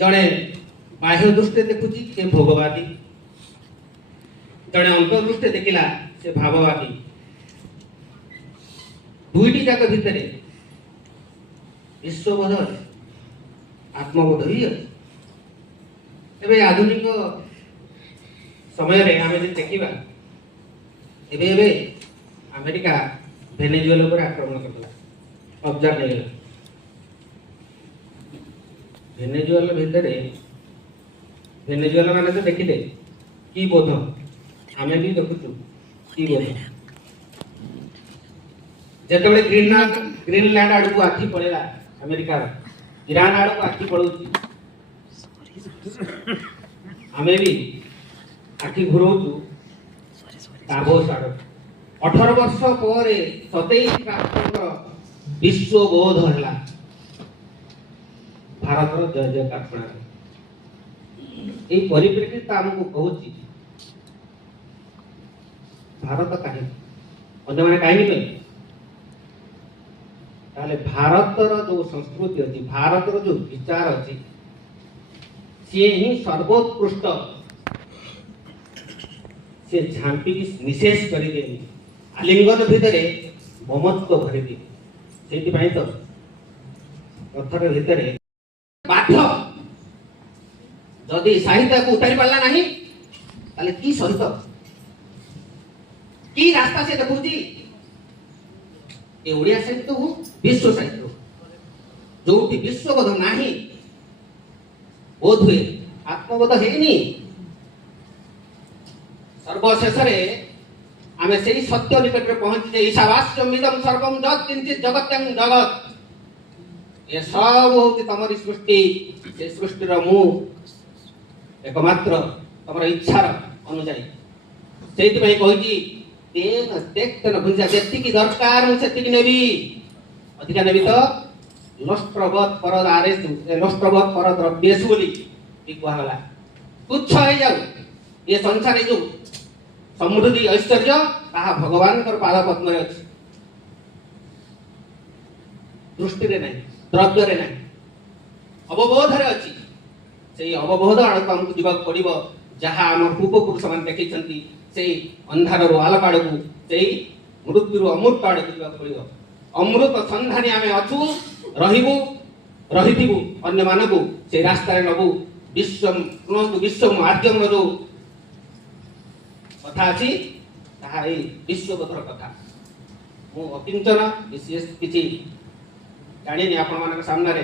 जड़े बाह्य दृष्टि देखुची से भोगवादी, जड़े अंतर्दृष्टि देखिला से भाववादी। दुईटी जाक भितर विश्वबोध आत्मबोध ही अच्छे। आधुनिक समय रे आमे देखिबा एबे अमेरिका वेनेजुएला पर आक्रमण करला, कब्जा नहीं गला। वेनेजुएला भितर वेनेजुएला माने तो देखिले की बोध, आमे भी देखुचु की बोध। जेतबे ग्रीनलैंड आड़ को आखि पड़ेला अमेरिका, ईरान आड़ को आखि पड़ुची, आमे भी आखि घुरौचु दावोस आड़। 18 वर्ष पर 27 राष्ट्र विश्व बोध है भारत जय जयकार प्रणाम। परिप्रेक्षित आमको कहूँ भारत कहीं अन्य मैंने कहीं ताले भारतर जो संस्कृति अच्छी, भारतर जो विचार अच्छी, सी ही सर्वोत्कृष्ट से झांपी निशेष कर आलिंगन भितर ममत्व भरी दिए। से तो कथर भितर बाध्य जदि साहित्य को उतारी पाला नहीं ताले की सहित की रास्ता से देखुची ओडिया साहित्य हो विश्व साहित्य जो विश्वबोध नहीं बोध हुए आत्मबोध है सर्वशेष आमे से सत्य निकट में पहुंचे ईशावास्यमिदं सर्वं जगत् किंचित जगत्यं जगत्। ये सब होती तमरी सृष्टि, से सृष्टिर मु एकमात्र तमर इच्छार अनुजाई। सेति पई कहि तेन तेक्तन भुंजा जेतिकी दरकार मु सेतिकी नेबी, अधिका नेबी तो नष्टवत परदारेसु नष्टवत परद्रव्येसु बोली कहला तुच्छ हो जाऊ। ये संसार जो समृद्धि ऐश्वर्य ताहा भगवान पाद पद्म अच्छी, दृष्टि रे नहीं, द्रव्य रे नहीं, अवबोध रे अच्छी। से अवबोध आड़ को हमको जीवा पड़ो जहाँ आम पूर्वपुरुष मैंने देखी से अंधार आलोक आड़ को से मृत्यु अमृत आड़ को जीवा पड़ो। अमृत सन्धानी आम अच्छु रही अन्य मानक से रास्तार नबू। विश्व विश्व आर्यम जो कथा अच्छी ताहा विश्वबोधर कथा मु अकिंचन विशेष किसी जानी आपण मान सामने